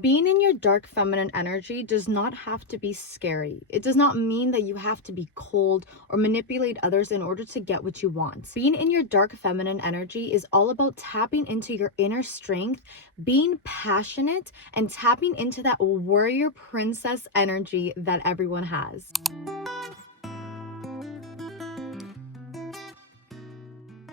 Being in your dark feminine energy does not have to be scary. It does not mean that you have to be cold or manipulate others in order to get what you want. Being in your dark feminine energy is all about tapping into your inner strength, being passionate, and tapping into that warrior princess energy that everyone has.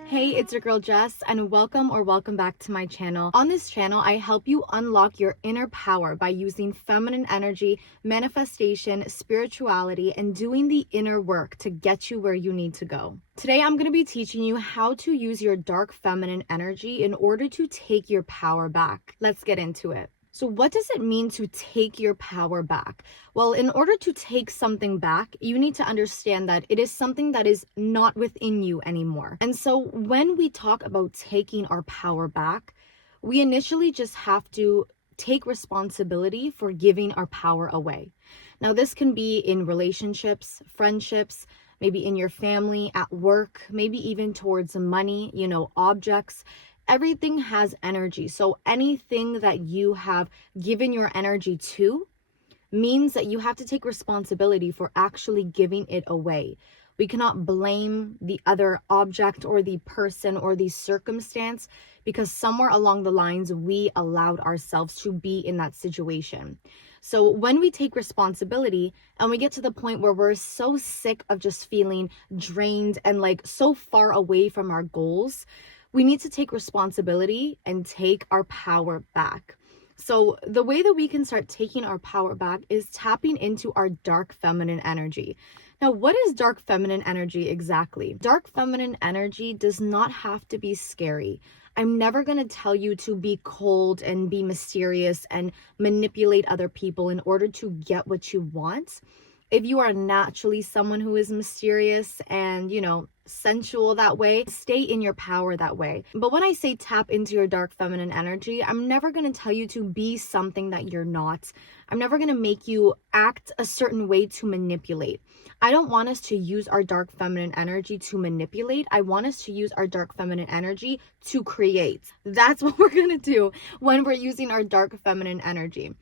Hey, it's your girl Jess, and welcome back to my channel. On this channel, I help you unlock your inner power by using feminine energy, manifestation, spirituality, and doing the inner work to get you where you need to go. Today, I'm going to be teaching you how to use your dark feminine energy in order to take your power back. Let's get into it. So what does it mean to take your power back? Well, in order to take something back, you need to understand that it is something that is not within you anymore. And so when we talk about taking our power back, we initially just have to take responsibility for giving our power away. Now, this can be in relationships, friendships, maybe in your family, at work, maybe even towards money, objects. Everything has energy. So anything that you have given your energy to means that you have to take responsibility for actually giving it away. We cannot blame the other object or the person or the circumstance because somewhere along the lines we allowed ourselves to be in that situation. So when we take responsibility and we get to the point where we're so sick of just feeling drained and so far away from our goals, we need to take responsibility and take our power back. So the way that we can start taking our power back is tapping into our dark feminine energy. Now, what is dark feminine energy exactly? Dark feminine energy does not have to be scary. I'm never going to tell you to be cold and be mysterious and manipulate other people in order to get what you want. If you are naturally someone who is mysterious and, sensual that way, stay in your power that way. But when I say tap into your dark feminine energy, I'm never going to tell you to be something that you're not. I'm never going to make you act a certain way to manipulate. I don't want us to use our dark feminine energy to manipulate. I want us to use our dark feminine energy to create. That's what we're going to do when we're using our dark feminine energy.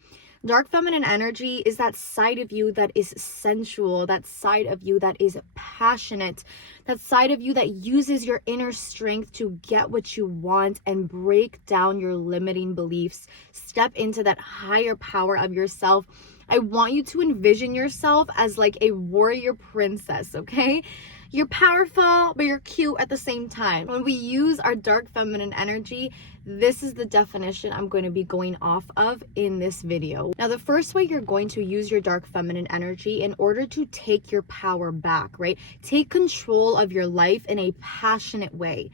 Dark feminine energy is that side of you that is sensual, that side of you that is passionate, that side of you that uses your inner strength to get what you want and break down your limiting beliefs. Step into that higher power of yourself. I want you to envision yourself as like a warrior princess, okay? You're powerful, but you're cute at the same time. When we use our dark feminine energy, this is the definition I'm going to be going off of in this video. Now, the first way you're going to use your dark feminine energy in order to take your power back, right? Take control of your life in a passionate way,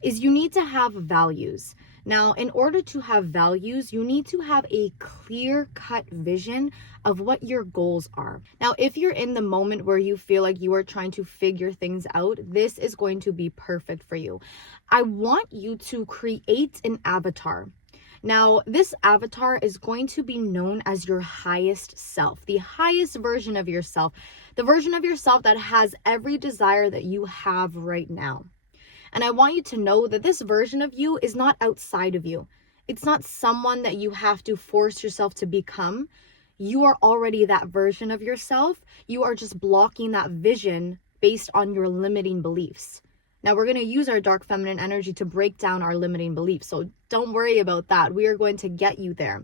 is you need to have values. Now, in order to have values, you need to have a clear-cut vision of what your goals are. Now, if you're in the moment where you feel like you are trying to figure things out, this is going to be perfect for you. I want you to create an avatar. Now, this avatar is going to be known as your highest self, the highest version of yourself, the version of yourself that has every desire that you have right now. And I want you to know that this version of you is not outside of you. It's not someone that you have to force yourself to become. You are already that version of yourself. You are just blocking that vision based on your limiting beliefs. Now, we're going to use our dark feminine energy to break down our limiting beliefs. So don't worry about that. We are going to get you there.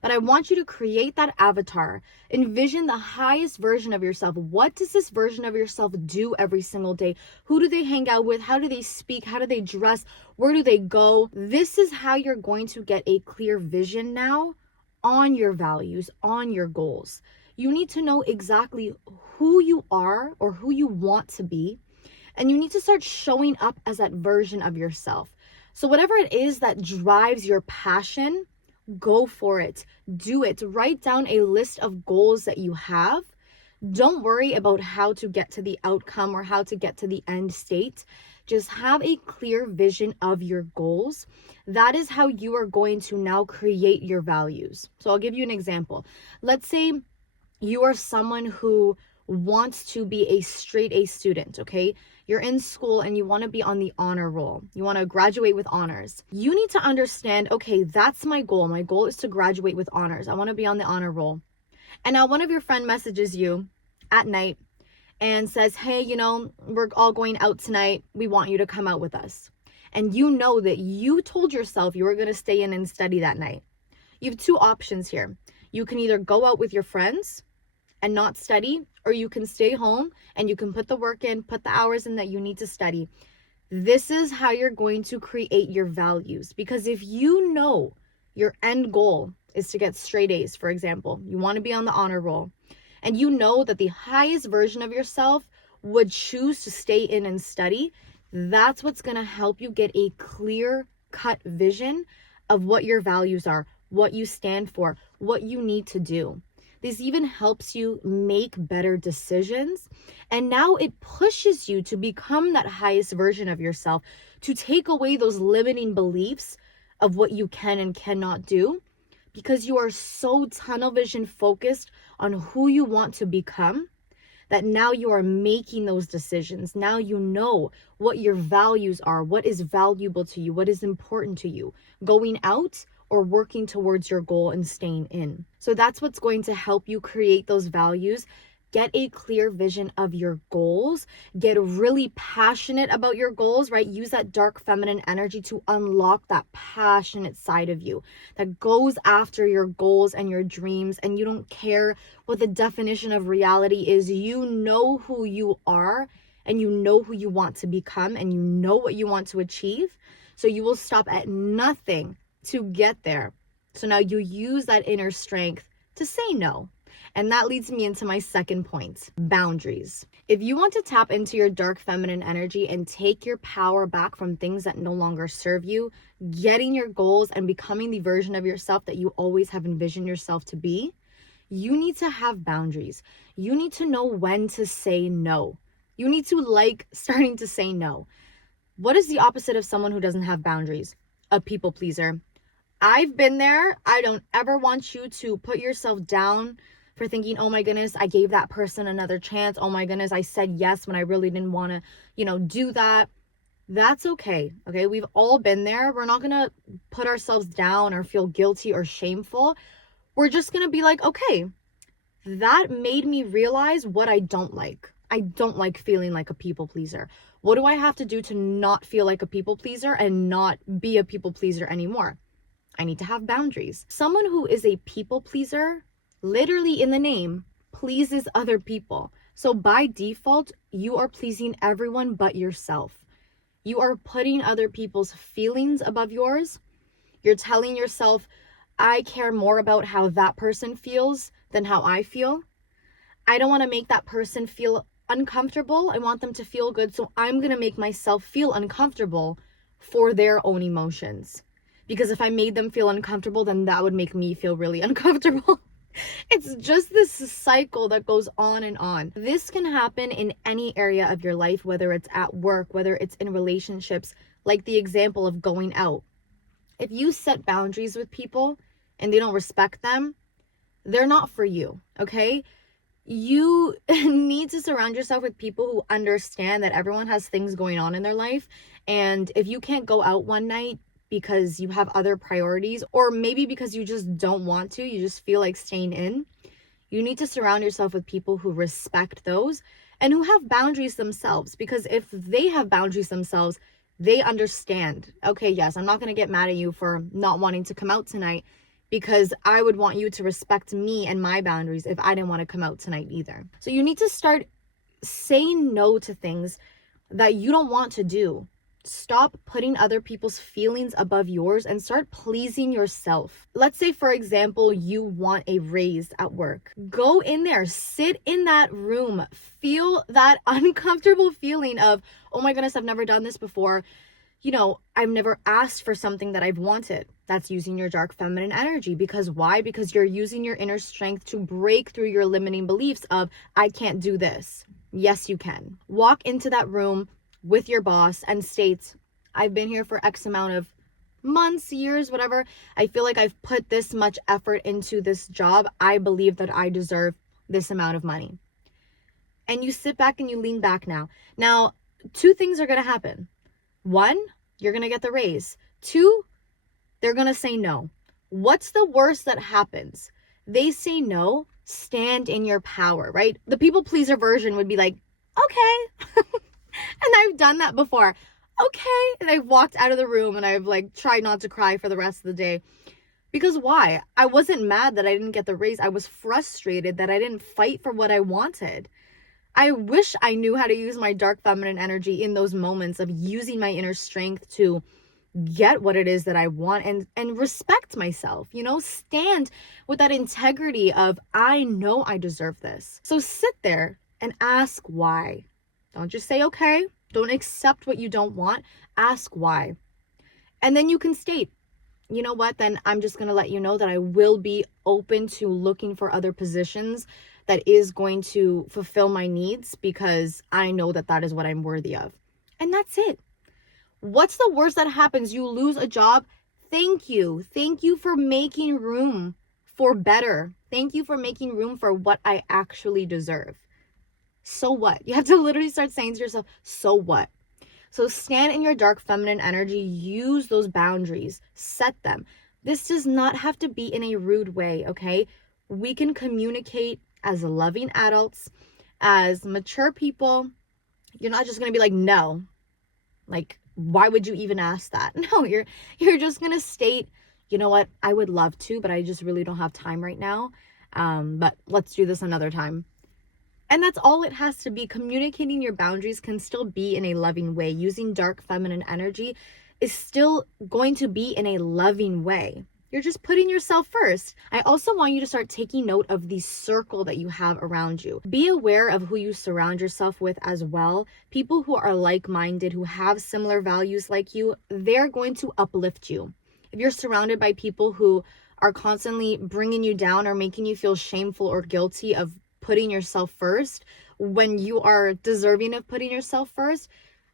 But I want you to create that avatar. Envision the highest version of yourself. What does this version of yourself do every single day? Who do they hang out with? How do they speak? How do they dress? Where do they go? This is how you're going to get a clear vision now on your values, on your goals. You need to know exactly who you are or who you want to be. And you need to start showing up as that version of yourself. So whatever it is that drives your passion, go for it. Do it. Write down a list of goals that you have. Don't worry about how to get to the outcome or how to get to the end state. Just have a clear vision of your goals. That is how you are going to now create your values. So I'll give you an example. Let's say you are someone who wants to be a straight A student, okay? You're in school and you want to be on the honor roll. You want to graduate with honors. You need to understand, okay, that's my goal. My goal is to graduate with honors. I want to be on the honor roll. And now one of your friend messages you at night and says, hey, you know, we're all going out tonight. We want you to come out with us. And you know that you told yourself you were going to stay in and study that night. You have two options here. You can either go out with your friends and not study, or you can stay home and you can put the work in, put the hours in that you need to study. This is how you're going to create your values. Because if you know your end goal is to get straight A's, for example, you want to be on the honor roll, and you know that the highest version of yourself would choose to stay in and study, that's what's going to help you get a clear-cut vision of what your values are, what you stand for, what you need to do. This even helps you make better decisions. And now it pushes you to become that highest version of yourself, to take away those limiting beliefs of what you can and cannot do, because you are so tunnel vision focused on who you want to become that now you are making those decisions. Now you know what your values are, what is valuable to you, what is important to you, going out or working towards your goal and staying in. So that's what's going to help you create those values. Get a clear vision of your goals. Get really passionate about your goals, right? Use that dark feminine energy to unlock that passionate side of you that goes after your goals and your dreams, and you don't care what the definition of reality is. You know who you are, and you know who you want to become, and you know what you want to achieve. So you will stop at nothing to get there. So now you use that inner strength to say no. And that leads me into my second point, boundaries. If you want to tap into your dark feminine energy and take your power back from things that no longer serve you, getting your goals and becoming the version of yourself that you always have envisioned yourself to be, you need to have boundaries. You need to know when to say no. You need to like starting to say no. What is the opposite of someone who doesn't have boundaries? A people pleaser. I've been there. I don't ever want you to put yourself down for thinking, oh my goodness, I gave that person another chance. Oh my goodness, I said yes when I really didn't want to, do that. That's okay. Okay. We've all been there. We're not going to put ourselves down or feel guilty or shameful. We're just going to be like, okay, that made me realize what I don't like. I don't like feeling like a people pleaser. What do I have to do to not feel like a people pleaser and not be a people pleaser anymore? I need to have boundaries. Someone who is a people pleaser, literally in the name, pleases other people. So by default, you are pleasing everyone but yourself. You are putting other people's feelings above yours. You're telling yourself, I care more about how that person feels than how I feel. I don't want to make that person feel uncomfortable. I want them to feel good. So I'm going to make myself feel uncomfortable for their own emotions. Because if I made them feel uncomfortable, then that would make me feel really uncomfortable. It's just this cycle that goes on and on. This can happen in any area of your life, whether it's at work, whether it's in relationships, like the example of going out. If you set boundaries with people and they don't respect them, they're not for you, okay? You need to surround yourself with people who understand that everyone has things going on in their life. And if you can't go out one night because you have other priorities, or maybe because you just don't want to, you just feel like staying in, you need to surround yourself with people who respect those and who have boundaries themselves. Because if they have boundaries themselves, they understand, okay, yes, I'm not going to get mad at you for not wanting to come out tonight, because I would want you to respect me and my boundaries if I didn't want to come out tonight either. So you need to start saying no to things that you don't want to do. Stop putting other people's feelings above yours and start pleasing yourself. Let's say, for example, you want a raise at work. Go in there, sit in that room, feel that uncomfortable feeling of, oh my goodness, I've never done this before. I've never asked for something that I've wanted. That's using your dark feminine energy. Because why? Because you're using your inner strength to break through your limiting beliefs of, I can't do this. Yes, you can. Walk into that room with your boss and state, I've been here for X amount of months, years, whatever. I feel like I've put this much effort into this job. I believe that I deserve this amount of money. and you sit back and you lean back now. Now, two things are going to happen. One, you're going to get the raise. Two, they're going to say no. What's the worst that happens? They say no, stand in your power, right? The people pleaser version would be like, okay. And I've done that before. Okay. And I've walked out of the room and I've like tried not to cry for the rest of the day. Because why? I wasn't mad that I didn't get the raise. I was frustrated that I didn't fight for what I wanted. I wish I knew how to use my dark feminine energy in those moments of using my inner strength to get what it is that I want and respect myself, stand with that integrity of, I know I deserve this. So sit there and ask why. Don't just say, okay. Don't accept what you don't want. Ask why. And then you can state, you know what, then I'm just going to let you know that I will be open to looking for other positions that is going to fulfill my needs because I know that that is what I'm worthy of. And that's it. What's the worst that happens? You lose a job. Thank you. Thank you for making room for better. Thank you for making room for what I actually deserve. So what? You have to literally start saying to yourself, so what? So stand in your dark feminine energy, use those boundaries, set them. This does not have to be in a rude way, okay? We can communicate as loving adults, as mature people. You're not just going to be like, no. Like, why would you even ask that? No, you're just going to state, you know what? I would love to, but I just really don't have time right now. But let's do this another time. And that's all it has to be. Communicating your boundaries can still be in a loving way. Using dark feminine energy is still going to be in a loving way. You're just putting yourself first. I also want you to start taking note of the circle that you have around you. Be aware of who you surround yourself with as well. People who are like-minded, who have similar values like you, they're going to uplift you. If you're surrounded by people who are constantly bringing you down or making you feel shameful or guilty of putting yourself first when you are deserving of putting yourself first,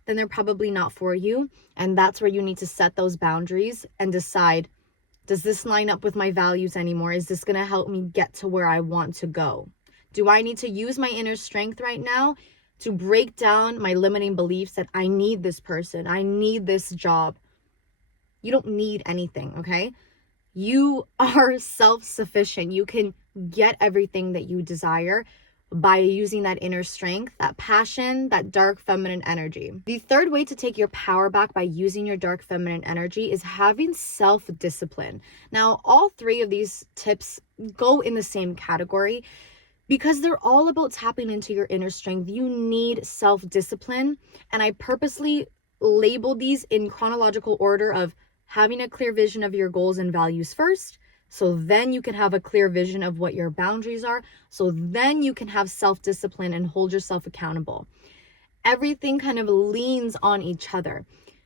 then they're probably not for you. And that's where you need to set those boundaries and decide, does this line up with my values anymore? Is this going to help me get to where I want to go? Do I need to use my inner strength right now to break down my limiting beliefs that I need this person, I need this job? You don't need anything, okay? You are self-sufficient. You can get everything that you desire by using that inner strength, that passion, that dark feminine energy. The third way to take your power back by using your dark feminine energy is having self-discipline. Now, all three of these tips go in the same category because they're all about tapping into your inner strength. You need self-discipline, and I purposely label these in chronological order of having a clear vision of your goals and values first, so then you can have a clear vision of what your boundaries are, so then you can have self-discipline and hold yourself accountable. Everything kind of leans on each other.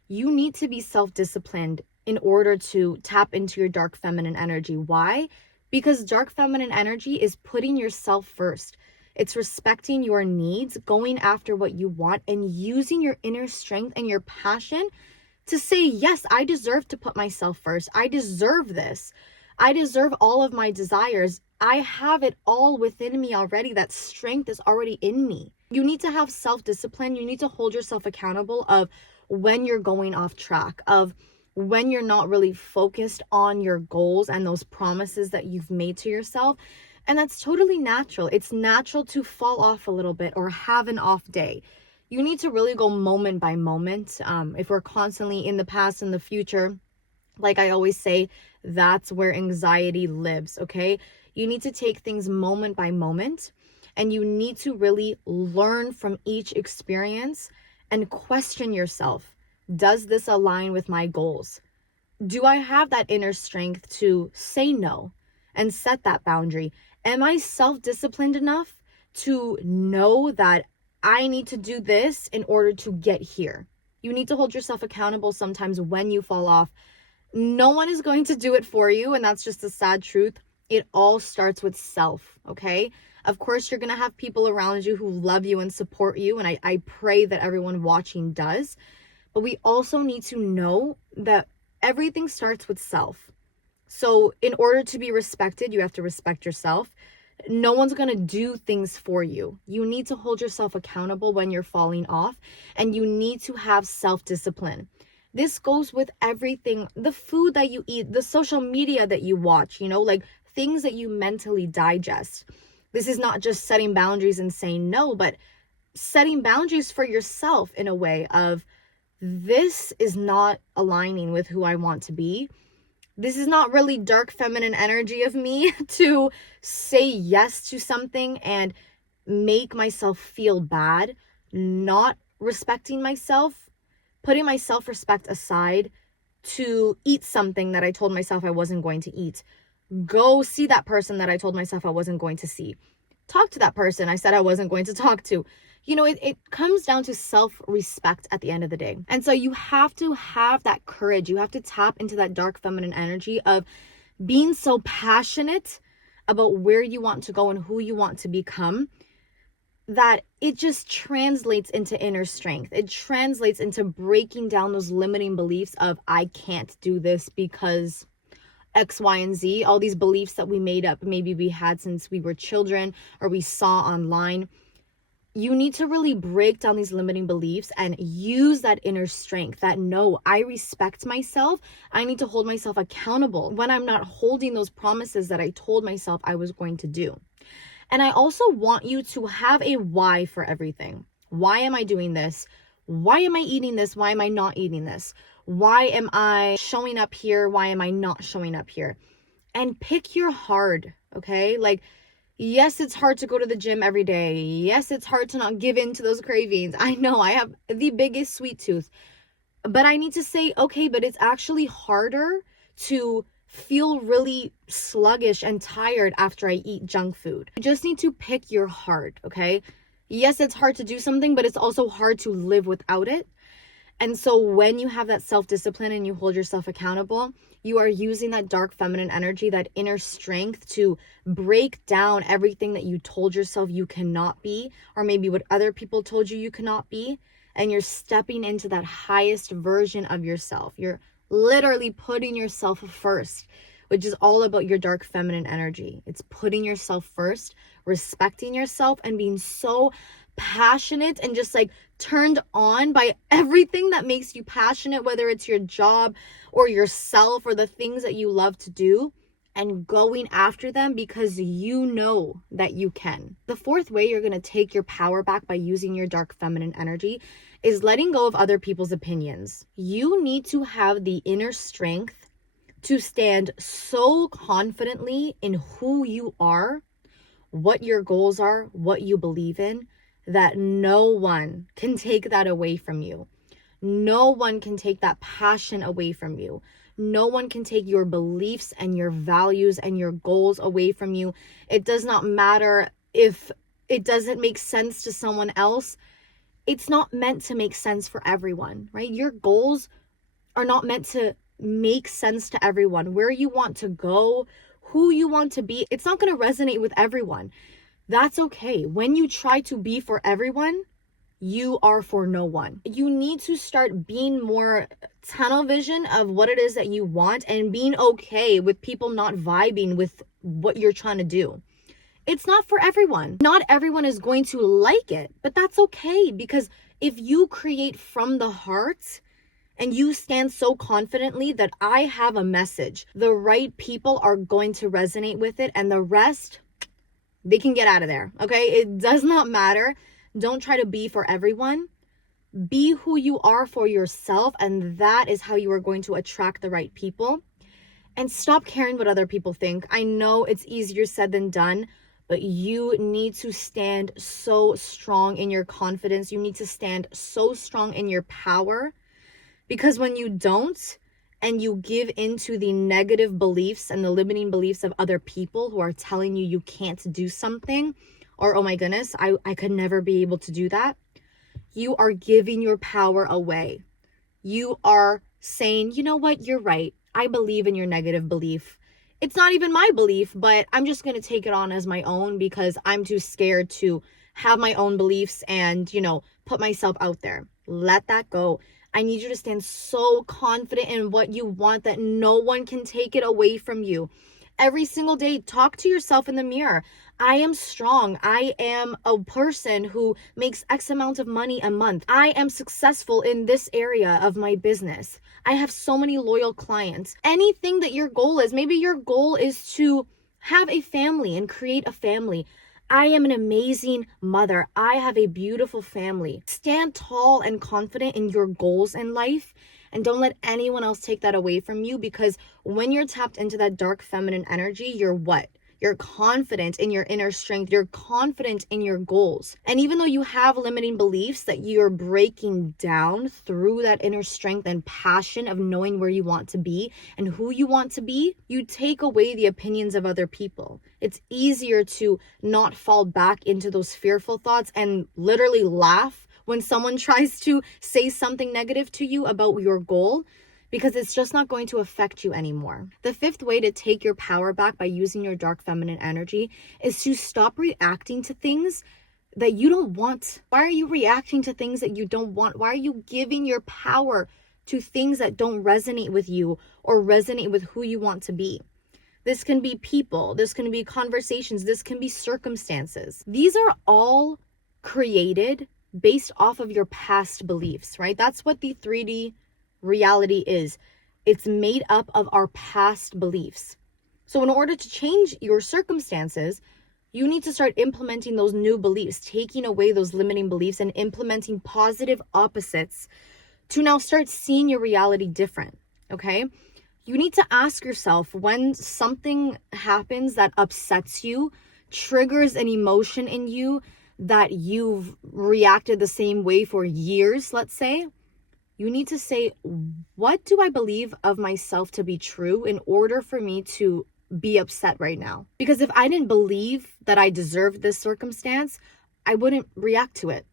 You need to be self-disciplined in order to tap into your dark feminine energy. Why? Because dark feminine energy is putting yourself first. It's respecting your needs, going after what you want, and using your inner strength and your passion to say, yes, I deserve to put myself first. I deserve this. I deserve all of my desires. I have it all within me already. That strength is already in me. You need to have self-discipline. You need to hold yourself accountable of when you're going off track, of when you're not really focused on your goals and those promises that you've made to yourself. And that's totally natural. It's natural to fall off a little bit or have an off day. You need to really go moment by moment. If we're constantly in the past and the future, like I always say, that's where anxiety lives, okay? You need to take things moment by moment, and you need to really learn from each experience and question yourself. Does this align with my goals? Do I have that inner strength to say no and set that boundary? Am I self-disciplined enough to know that I need to do this in order to get here? You need to hold yourself accountable sometimes when you fall off. No one is going to do it for you, and that's just the sad truth. It all starts with self, okay? Of course, you're going to have people around you who love you and support you, and I pray that everyone watching does. But we also need to know that everything starts with self. So in order to be respected, you have to respect yourself. No one's going to do things for you. You need to hold yourself accountable when you're falling off, and you need to have self-discipline. This goes with everything, the food that you eat, the social media that you watch, like things that you mentally digest. This is not just setting boundaries and saying no, but setting boundaries for yourself in a way of, this is not aligning with who I want to be. This is not really dark feminine energy of me to say yes to something and make myself feel bad, not respecting myself, putting my self-respect aside to eat something that I told myself I wasn't going to eat. Go see that person that I told myself I wasn't going to see. Talk to that person I said I wasn't going to talk to. It comes down to self-respect at the end of the day. And so you have to have that courage. You have to tap into that dark feminine energy of being so passionate about where you want to go and who you want to become, that it just translates into inner strength. It translates into breaking down those limiting beliefs of, I can't do this because X, Y, and Z, all these beliefs that we made up, maybe we had since we were children or we saw online. You need to really break down these limiting beliefs and use that inner strength that, no, I respect myself. I need to hold myself accountable when I'm not holding those promises that I told myself I was going to do. And I also want you to have a why for everything. Why am I doing this? Why am I eating this? Why am I not eating this? Why am I showing up here? Why am I not showing up here? And pick your hard, okay? Yes, it's hard to go to the gym every day. Yes, it's hard to not give in to those cravings. I know I have the biggest sweet tooth. But I need to say, okay, but it's actually harder to feel really sluggish and tired after I eat junk food. You just need to pick your heart, okay? Yes, it's hard to do something, but it's also hard to live without it. And so when you have that self-discipline and you hold yourself accountable, you are using that dark feminine energy, that inner strength, to break down everything that you told yourself you cannot be, or maybe what other people told you cannot be. And you're stepping into that highest version of yourself. You're literally putting yourself first, which is all about your dark feminine energy. It's putting yourself first, respecting yourself, and being so passionate and just turned on by everything that makes you passionate, whether it's your job or yourself or the things that you love to do, and going after them because you know that you can. The fourth way you're going to take your power back by using your dark feminine energy is letting go of other people's opinions. You need to have the inner strength to stand so confidently in who you are, what your goals are, what you believe in, that no one can take that away from you. No one can take that passion away from you. No one can take your beliefs and your values and your goals away from you. It does not matter if it doesn't make sense to someone else. It's not meant to make sense for everyone, right? Your goals are not meant to make sense to everyone. Where you want to go, who you want to be, it's not going to resonate with everyone. That's okay. When you try to be for everyone, you are for no one. You need to start being more tunnel vision of what it is that you want and being okay with people not vibing with what you're trying to do. It's not for everyone. Not everyone is going to like it, but that's okay, because if you create from the heart and you stand so confidently that I have a message, the right people are going to resonate with it, and the rest, they can get out of there, okay? It does not matter. Don't try to be for everyone. Be who you are for yourself, and that is how you are going to attract the right people. And stop caring what other people think. I know it's easier said than done, but you need to stand so strong in your confidence. You need to stand so strong in your power, because when you don't, and you give into the negative beliefs and the limiting beliefs of other people who are telling you you can't do something, or, oh my goodness, I could never be able to do that, you are giving your power away. You are saying, you know what, you're right. I believe in your negative belief. It's not even my belief, but I'm just going to take it on as my own because I'm too scared to have my own beliefs and, put myself out there. Let that go. I need you to stand so confident in what you want that no one can take it away from you. every single day. Talk to yourself in the mirror. I am strong. I am a person who makes X amount of money a month. I am successful in this area of my business. I have so many loyal clients. Anything that your goal is, maybe your goal is to have a family and create a family. I am an amazing mother. I have a beautiful family. Stand tall and confident in your goals in life, and don't let anyone else take that away from you, because when you're tapped into that dark feminine energy, you're what? You're confident in your inner strength. You're confident in your goals. And even though you have limiting beliefs that you're breaking down through that inner strength and passion of knowing where you want to be and who you want to be, you take away the opinions of other people. It's easier to not fall back into those fearful thoughts and literally laugh when someone tries to say something negative to you about your goal, because it's just not going to affect you anymore. The fifth way to take your power back by using your dark feminine energy is to stop reacting to things that you don't want. Why are you reacting to things that you don't want? Why are you giving your power to things that don't resonate with you or resonate with who you want to be? This can be people, this can be conversations, this can be circumstances. These are all created based off of your past beliefs, right? That's what the 3D reality is. It's made up of our past beliefs. So in order to change your circumstances, you need to start implementing those new beliefs, taking away those limiting beliefs and implementing positive opposites to now start seeing your reality different, okay? You need to ask yourself, when something happens that upsets you, triggers an emotion in you that you've reacted the same way for years, let's say, you need to say, what do I believe of myself to be true in order for me to be upset right now? Because if I didn't believe that I deserved this circumstance, I wouldn't react to it.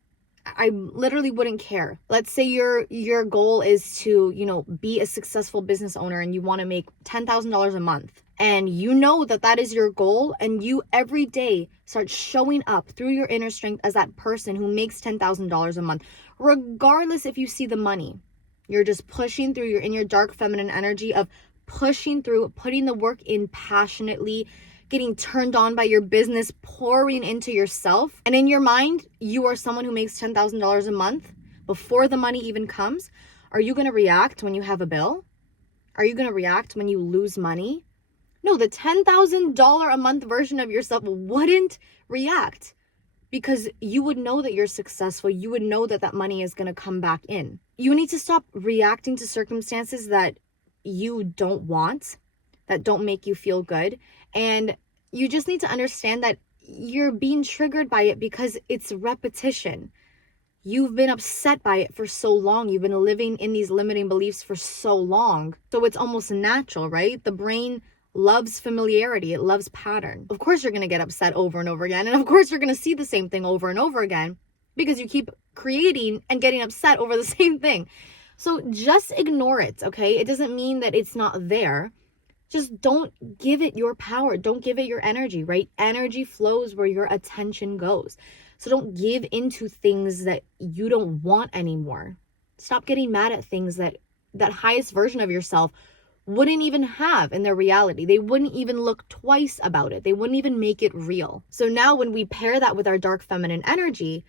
I literally wouldn't care. Let's say your goal is to, be a successful business owner and you want to make $10,000 a month. And you know that is your goal, and you every day start showing up through your inner strength as that person who makes $10,000 a month. Regardless if you see the money, you're just pushing through. You're in your dark feminine energy of pushing through, putting the work in passionately, getting turned on by your business, pouring into yourself. And in your mind, you are someone who makes $10,000 a month before the money even comes. Are you going to react when you have a bill? Are you going to react when you lose money? No, the $10,000 a month version of yourself wouldn't react, because you would know that you're successful. You would know that money is going to come back in. You need to stop reacting to circumstances that you don't want, that don't make you feel good. And you just need to understand that you're being triggered by it because it's repetition. You've been upset by it for so long. You've been living in these limiting beliefs for so long. So it's almost natural, right? The brain loves familiarity. It loves pattern. Of course, you're going to get upset over and over again. And of course, you're going to see the same thing over and over again because you keep creating and getting upset over the same thing. So just ignore it, okay? It doesn't mean that it's not there. Just don't give it your power. Don't give it your energy, right? Energy flows where your attention goes. So don't give into things that you don't want anymore. Stop getting mad at things that highest version of yourself wouldn't even have in their reality. They wouldn't even look twice about it. They wouldn't even make it real. So now when we pair that with our dark feminine energy,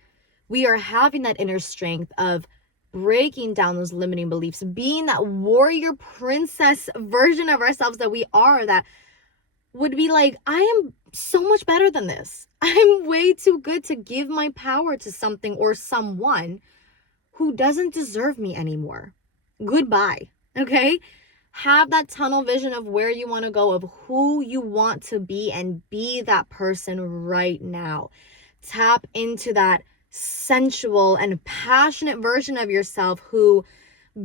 we are having that inner strength of breaking down those limiting beliefs, being that warrior princess version of ourselves that we are, that would be like, I am so much better than this. I'm way too good to give my power to something or someone who doesn't deserve me anymore. Goodbye, okay? Have that tunnel vision of where you want to go, of who you want to be, and be that person right now. Tap into that sensual and passionate version of yourself who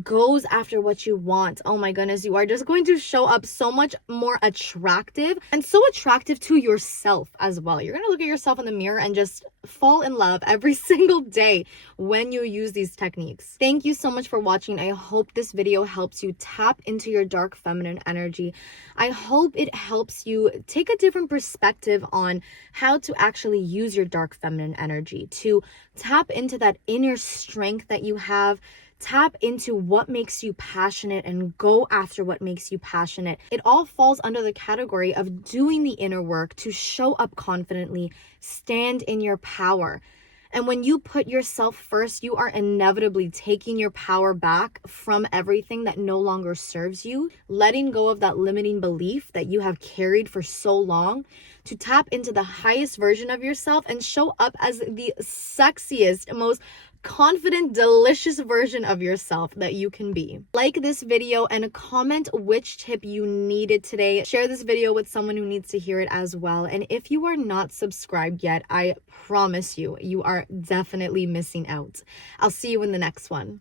goes after what you want. Oh my goodness, you are just going to show up so much more attractive, and so attractive to yourself as well. You're going to look at yourself in the mirror and just fall in love every single day when you use these techniques. Thank you so much for watching. I hope this video helps you tap into your dark feminine energy. I hope it helps you take a different perspective on how to actually use your dark feminine energy to tap into that inner strength that you have, Tap into what makes you passionate and go after what makes you passionate. It all falls under the category of doing the inner work to show up confidently, stand in your power. And when you put yourself first, you are inevitably taking your power back from everything that no longer serves you, letting go of that limiting belief that you have carried for so long, to tap into the highest version of yourself and show up as the sexiest, most confident, delicious version of yourself that you can be. Like this video and comment which tip you needed today. Share this video with someone who needs to hear it as well. And if you are not subscribed yet, I promise you, you are definitely missing out. I'll see you in the next one.